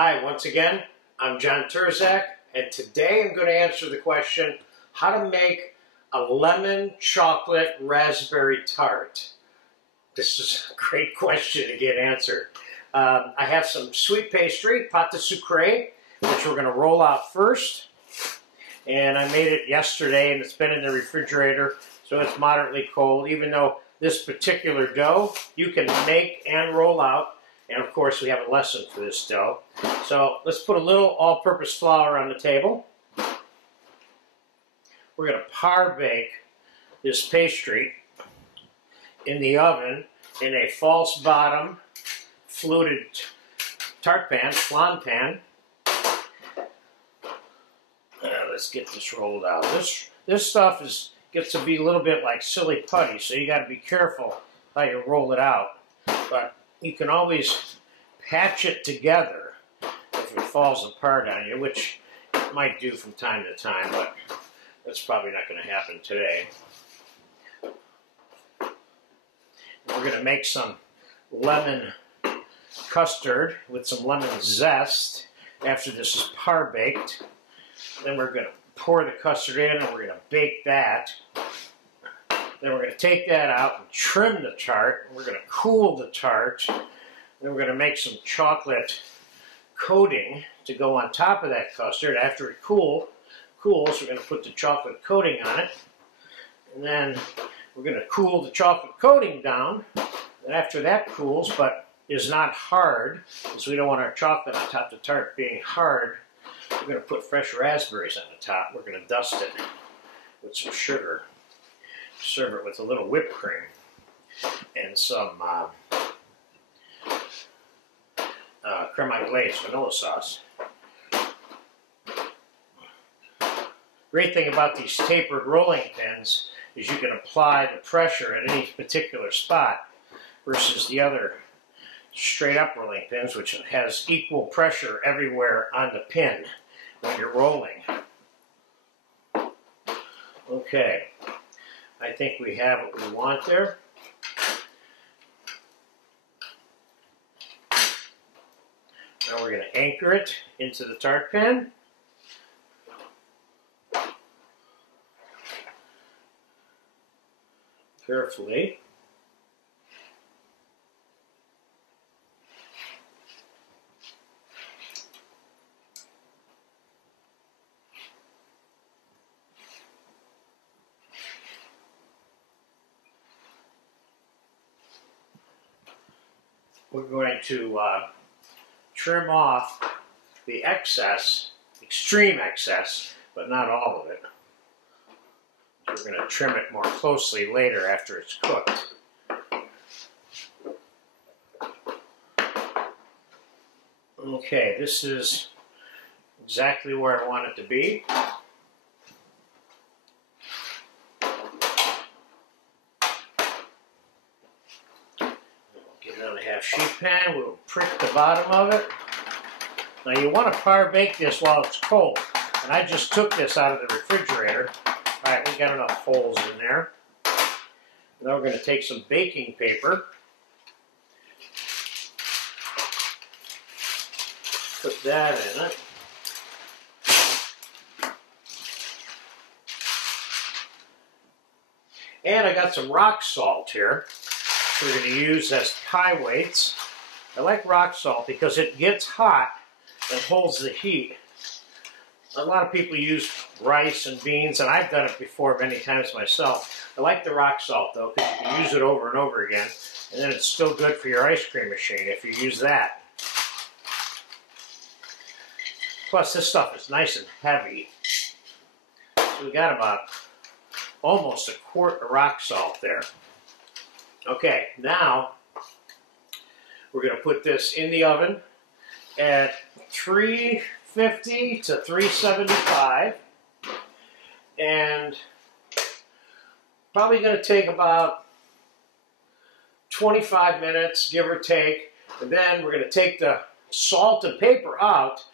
Hi, once again, I'm John Turzak, and today I'm going to answer the question, how to make a lemon chocolate raspberry tart. This is a great question to get answered. I have some sweet pastry, pâte de sucre, which we're going to roll out first. And I made it yesterday, and it's been in the refrigerator, so it's moderately cold, even though this particular dough you can make and roll out. And of course, we have a lesson for this dough. So let's put a little all-purpose flour on the table. We're going to par bake this pastry in the oven in a false bottom fluted tart pan, flan pan. Let's get this rolled out. This stuff gets to be a little bit like silly putty, so you got to be careful how you roll it out. But you can always patch it together if it falls apart on you, which it might do from time to time, but that's probably not going to happen today. We're going to make some lemon custard with some lemon zest after this is par baked. Then we're going to pour the custard in and we're going to bake that. Then we're going to take that out and trim the tart. We're going to cool the tart. Then we're going to make some chocolate coating to go on top of that custard. After it cools, we're going to put the chocolate coating on it. And then we're going to cool the chocolate coating down. And after that cools, but is not hard, because we don't want our chocolate on top of the tart being hard, we're going to put fresh raspberries on the top. We're going to dust it with some sugar. Serve it with a little whipped cream and some creme glaze vanilla sauce. Great thing about these tapered rolling pins is you can apply the pressure at any particular spot versus the other straight up rolling pins, which has equal pressure everywhere on the pin when you're rolling. Okay. I think we have what we want there. Now we're going to anchor it into the tart pan. Carefully. We're going to trim off the excess, extreme excess, but not all of it. We're going to trim it more closely later after it's cooked. Okay, this is exactly where I want it to be. Sheet pan, we'll prick the bottom of it. Now you want to par bake this while it's cold. And I just took this out of the refrigerator. Alright, we got enough holes in there. Now we're going to take some baking paper. Put that in it. And I got some rock salt here. We're going to use as pie weights. I like rock salt because it gets hot and holds the heat. A lot of people use rice and beans, and I've done it before many times myself. I like the rock salt though because you can use it over and over again, and then it's still good for your ice cream machine if you use that. Plus this stuff is nice and heavy. So we got about almost a quart of rock salt there. Okay, now we're going to put this in the oven at 350 to 375, and probably going to take about 25 minutes, give or take, and then we're going to take the salt and paper out,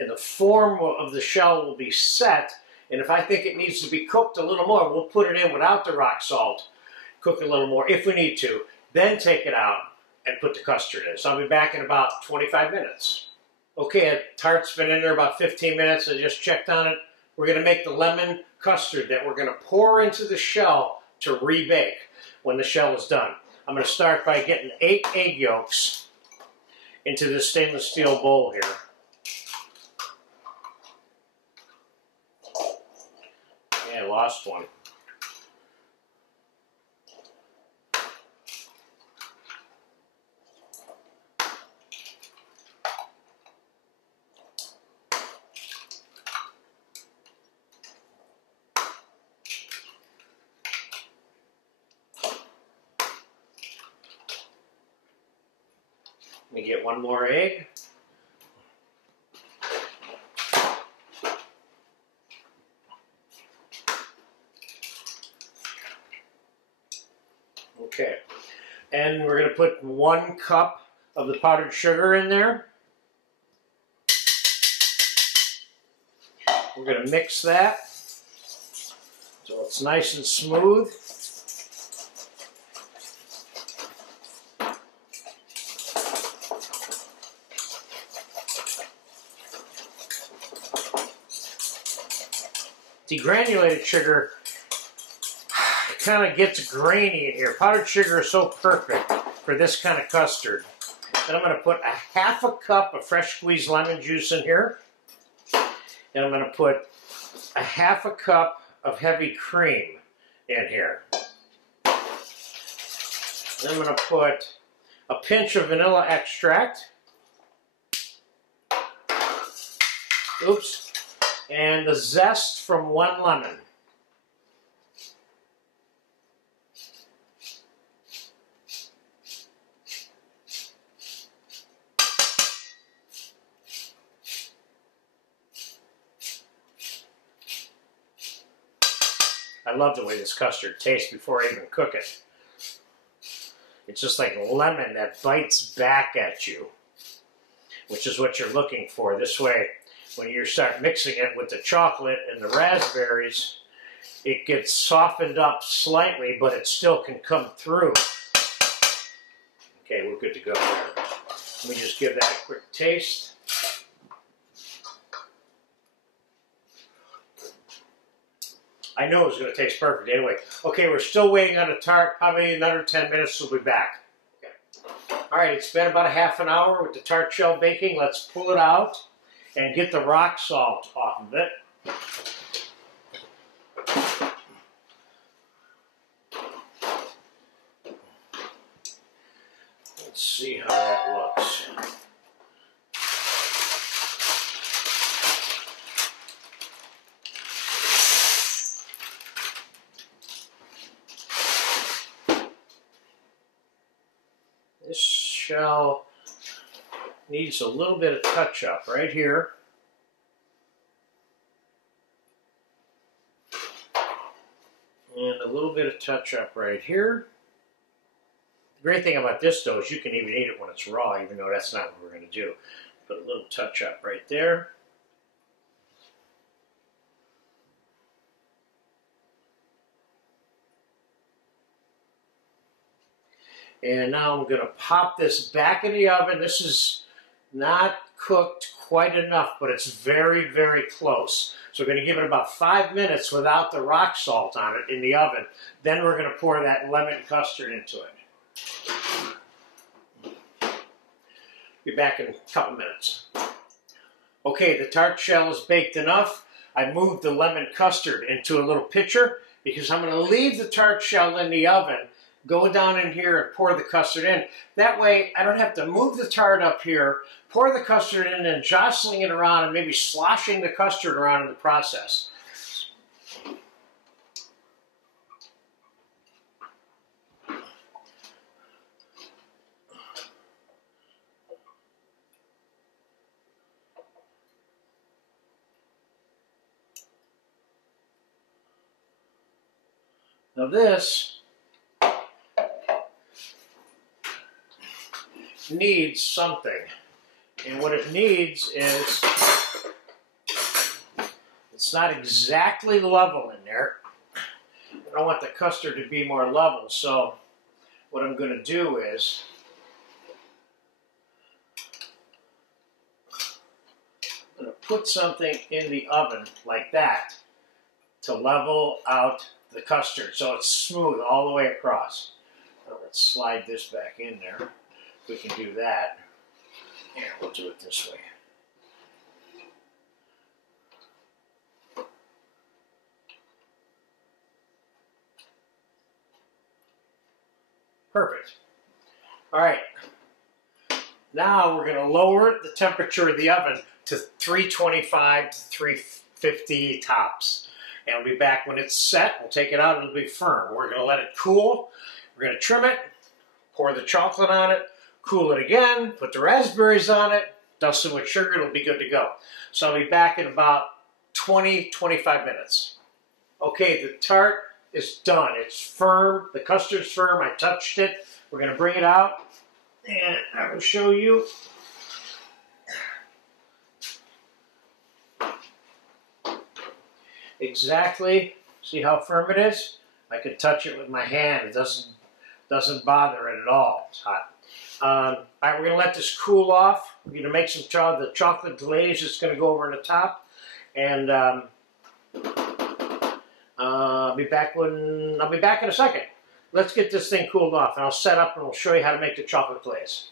and the form of the shell will be set, and if I think it needs to be cooked a little more, we'll put it in without the rock salt. Cook a little more if we need to, then take it out and put the custard in. So I'll be back in about 25 minutes. Okay, tart's been in there about 15 minutes. I just checked on it. We're going to make the lemon custard that we're going to pour into the shell to rebake when the shell is done. I'm going to start by getting 8 egg yolks into this stainless steel bowl here. Yeah, I lost one. Let me get one more egg. Okay, and we're going to put 1 cup of the powdered sugar in there. We're going to mix that so it's nice and smooth. Degranulated sugar kind of gets grainy in here. Powdered sugar is so perfect for this kind of custard. Then I'm going to put a 1/2 cup of fresh squeezed lemon juice in here. And I'm going to put a 1/2 cup of heavy cream in here. Then I'm going to put a pinch of vanilla extract. Oops. And the zest from 1 lemon. I love the way this custard tastes before I even cook it. It's just like lemon that bites back at you, which is what you're looking for. This way, when you start mixing it with the chocolate and the raspberries, it gets softened up slightly, but it still can come through. Okay, we're good to go there. Let me just give that a quick taste. I know it was going to taste perfect anyway. Okay, we're still waiting on a tart. Probably another 10 minutes, we'll be back. Okay. All right, it's been about a 1/2 hour with the tart shell baking. Let's pull it out and get the rock salt off of it. Let's see how that looks. This shell needs a little bit of touch-up right here. And a little bit of touch-up right here. The great thing about this, though, is you can even eat it when it's raw, even though that's not what we're going to do. Put a little touch-up right there. And now I'm going to pop this back in the oven. This is not cooked quite enough, but it's very, very close. So we're going to give it about 5 minutes without the rock salt on it in the oven. Then we're going to pour that lemon custard into it. Be back in a couple minutes. Okay, the tart shell is baked enough. I moved the lemon custard into a little pitcher because I'm going to leave the tart shell in the oven, go down in here and pour the custard in. That way, I don't have to move the tart up here, pour the custard in, and jostling it around and maybe sloshing the custard around in the process. Now this needs something, and what it needs is, it's not exactly level in there. I want the custard to be more level, so what I'm going to do is put something in the oven like that to level out the custard so it's smooth all the way across. Now let's slide this back in there. We can do that. Here, we'll do it this way. Perfect. All right. Now we're going to lower the temperature of the oven to 325 to 350 tops. And we'll be back when it's set. We'll take it out. It'll be firm. We're going to let it cool. We're going to trim it, pour the chocolate on it, cool it again, put the raspberries on it, dust it with sugar. It'll be good to go. So I'll be back in about 20-25 minutes. Okay, the tart is done. It's firm. The custard's firm. I touched it. We're going to bring it out, and I will show you. Exactly. See how firm it is? I could touch it with my hand. It doesn't bother it at all. It's hot. All right, we're going to let this cool off. We're going to make some the chocolate glaze is going to go over on the top, and I'll be back in a second. Let's get this thing cooled off, and I'll set up and we'll show you how to make the chocolate glaze.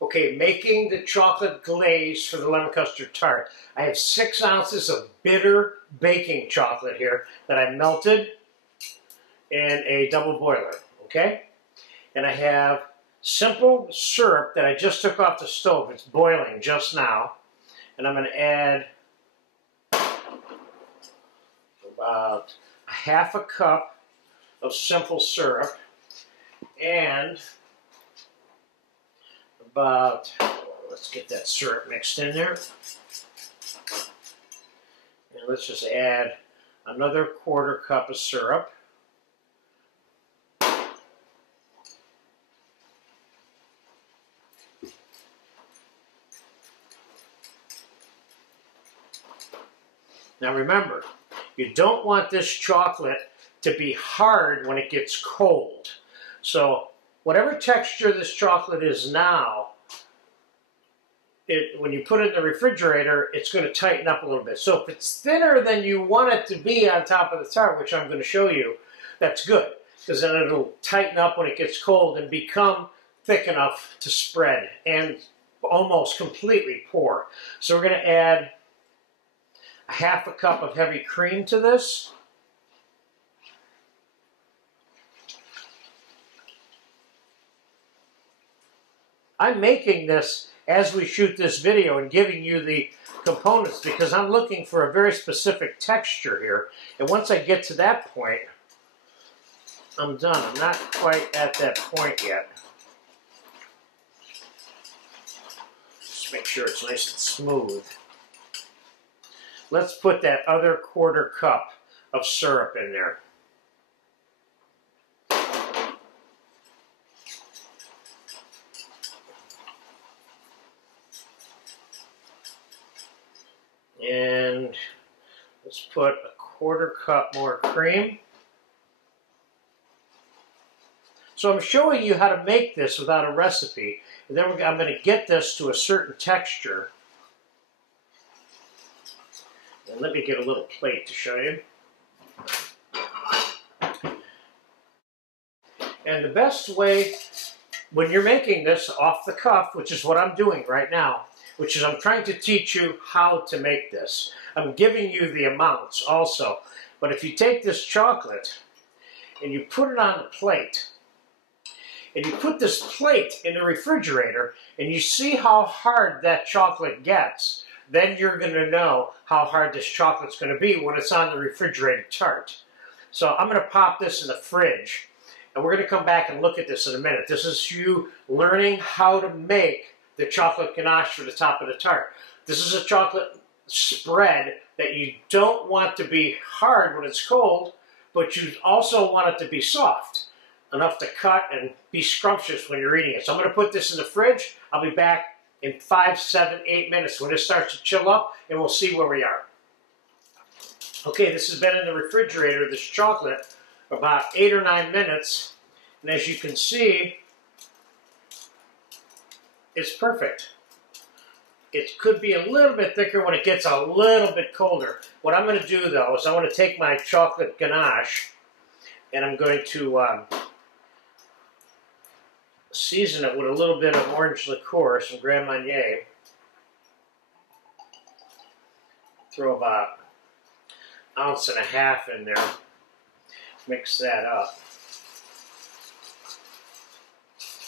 Okay, making the chocolate glaze for the lemon custard tart. I have 6 ounces of bitter baking chocolate here that I melted in a double boiler, okay? And I have simple syrup that I just took off the stove. It's boiling just now. And I'm going to add about a half a cup of simple syrup and about, let's get that syrup mixed in there. And let's just add another 1/4 cup of syrup. Now remember, you don't want this chocolate to be hard when it gets cold. So whatever texture this chocolate is now, when you put it in the refrigerator, it's going to tighten up a little bit. So if it's thinner than you want it to be on top of the tart, which I'm going to show you, that's good, because then it'll tighten up when it gets cold and become thick enough to spread and almost completely pour. So we're going to add a half a cup of heavy cream to this. I'm making this as we shoot this video and giving you the components because I'm looking for a very specific texture here. And once I get to that point, I'm done. I'm not quite at that point yet. Just make sure it's nice and smooth. Let's put that other 1/4 cup of syrup in there. And let's put a 1/4 cup more cream. So I'm showing you how to make this without a recipe. And then I'm going to get this to a certain texture. And let me get a little plate to show you. And the best way, when you're making this off the cuff, which is what I'm doing right now, which is I'm trying to teach you how to make this. I'm giving you the amounts also. But if you take this chocolate and you put it on the plate, and you put this plate in the refrigerator, and you see how hard that chocolate gets, then you're going to know how hard this chocolate's going to be when it's on the refrigerated tart. So I'm going to pop this in the fridge, and we're going to come back and look at this in a minute. This is you learning how to make the chocolate ganache for the top of the tart. This is a chocolate spread that you don't want to be hard when it's cold, but you also want it to be soft, enough to cut and be scrumptious when you're eating it. So I'm going to put this in the fridge. I'll be back in 5, 7, 8 minutes when it starts to chill up, and we'll see where we are. Okay, this has been in the refrigerator, this chocolate, about 8 or 9 minutes, and as you can see, it's perfect. it could be a little bit thicker when it gets a little bit colder. What I'm going to do, though, is I'm going to take my chocolate ganache and I'm going to season it with a little bit of orange liqueur, some Gran Marnier. Throw about an ounce and a half in there. Mix that up.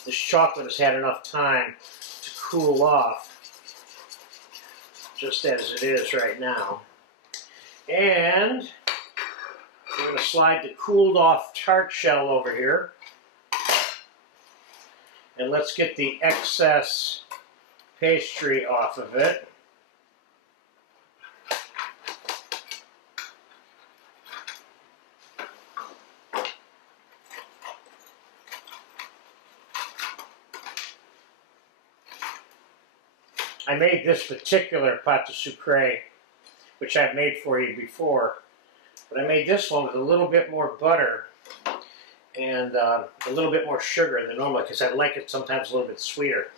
This chocolate has had enough time to cool off, just as it is right now. And we're going to slide the cooled off tart shell over here. And let's get the excess pastry off of it. I made this particular pâte de sucre, which I've made for you before, but I made this one with a little bit more butter and a little bit more sugar than normal because I like it sometimes a little bit sweeter.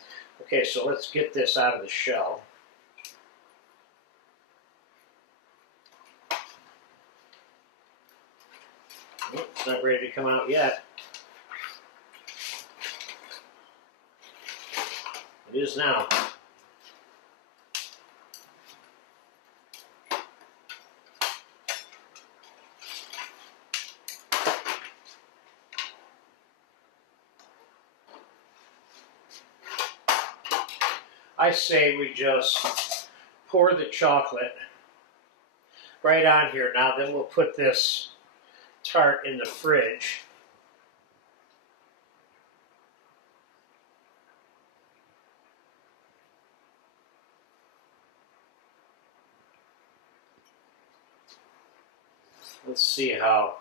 Okay, so let's get this out of the shell. Oh, it's not ready to come out yet. It is now. I say we just pour the chocolate right on here now, then we'll put this tart in the fridge. Let's see how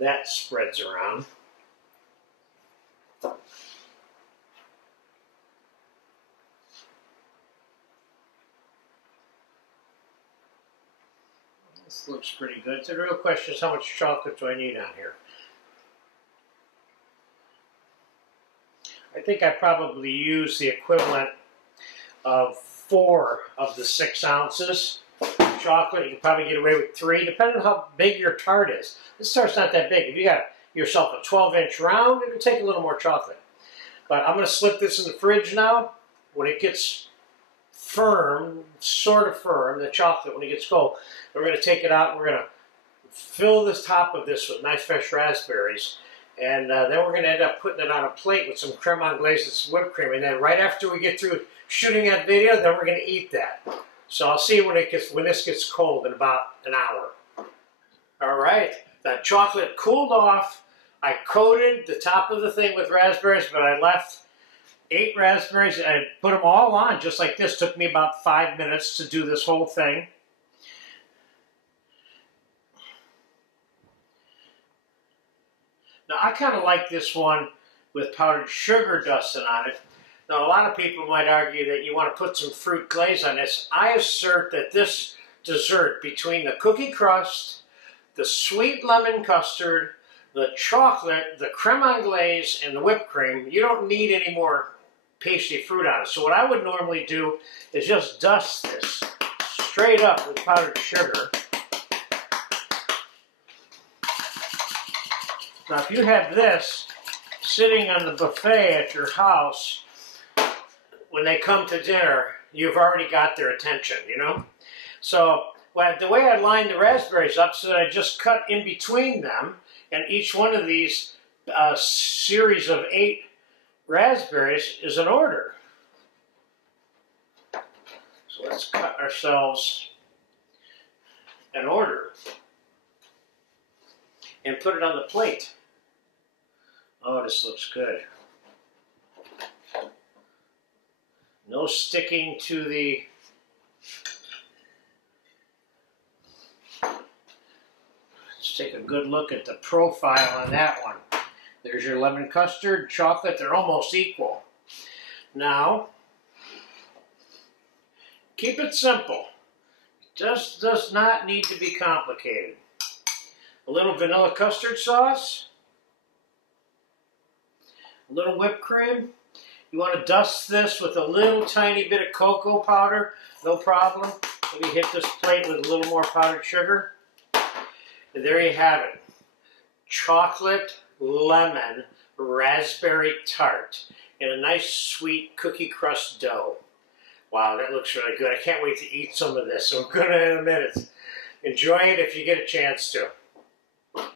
that spreads around. This looks pretty good. The real question is how much chocolate do I need on here? I think I probably use the equivalent of 4 of the 6 ounces of chocolate. You can probably get away with 3, depending on how big your tart is. This tart's not that big. If you got yourself a 12-inch round, it'll take a little more chocolate. But I'm going to slip this in the fridge now. When it gets firm, sort of firm, the chocolate, when it gets cold, we're going to take it out and we're going to fill the top of this with nice fresh raspberries. And then we're going to end up putting it on a plate with some creme anglaise and some whipped cream. And then right after we get through shooting that video, then we're going to eat that. So I'll see you when this gets cold in about an hour. All right, that chocolate cooled off. I coated the top of the thing with raspberries, but I left 8 raspberries. I put them all on just like this. Took me about 5 minutes to do this whole thing. Now, I kind of like this one with powdered sugar dusting on it. Now, a lot of people might argue that you want to put some fruit glaze on this. I assert that this dessert, between the cookie crust, the sweet lemon custard, the chocolate, the creme anglaise, and the whipped cream, you don't need any more pasty fruit on it. So what I would normally do is just dust this straight up with powdered sugar. Now, if you have this sitting on the buffet at your house, when they come to dinner, you've already got their attention, you know? So the way I line the raspberries up so that I just cut in between them, and each one of these series of 8 raspberries is an order. So let's cut ourselves an order and put it on the plate. Oh, this looks good. No sticking to the let's take a good look at the profile on that one. There's your lemon custard, chocolate, they're almost equal. Now, keep it simple. It just does not need to be complicated. A little vanilla custard sauce, a little whipped cream. You want to dust this with a little tiny bit of cocoa powder, no problem. Let me hit this plate with a little more powdered sugar. And there you have it. Chocolate, lemon, raspberry tart in a nice sweet cookie crust dough. Wow, that looks really good. I can't wait to eat some of this. So I'm going to in a minute. Enjoy it if you get a chance to.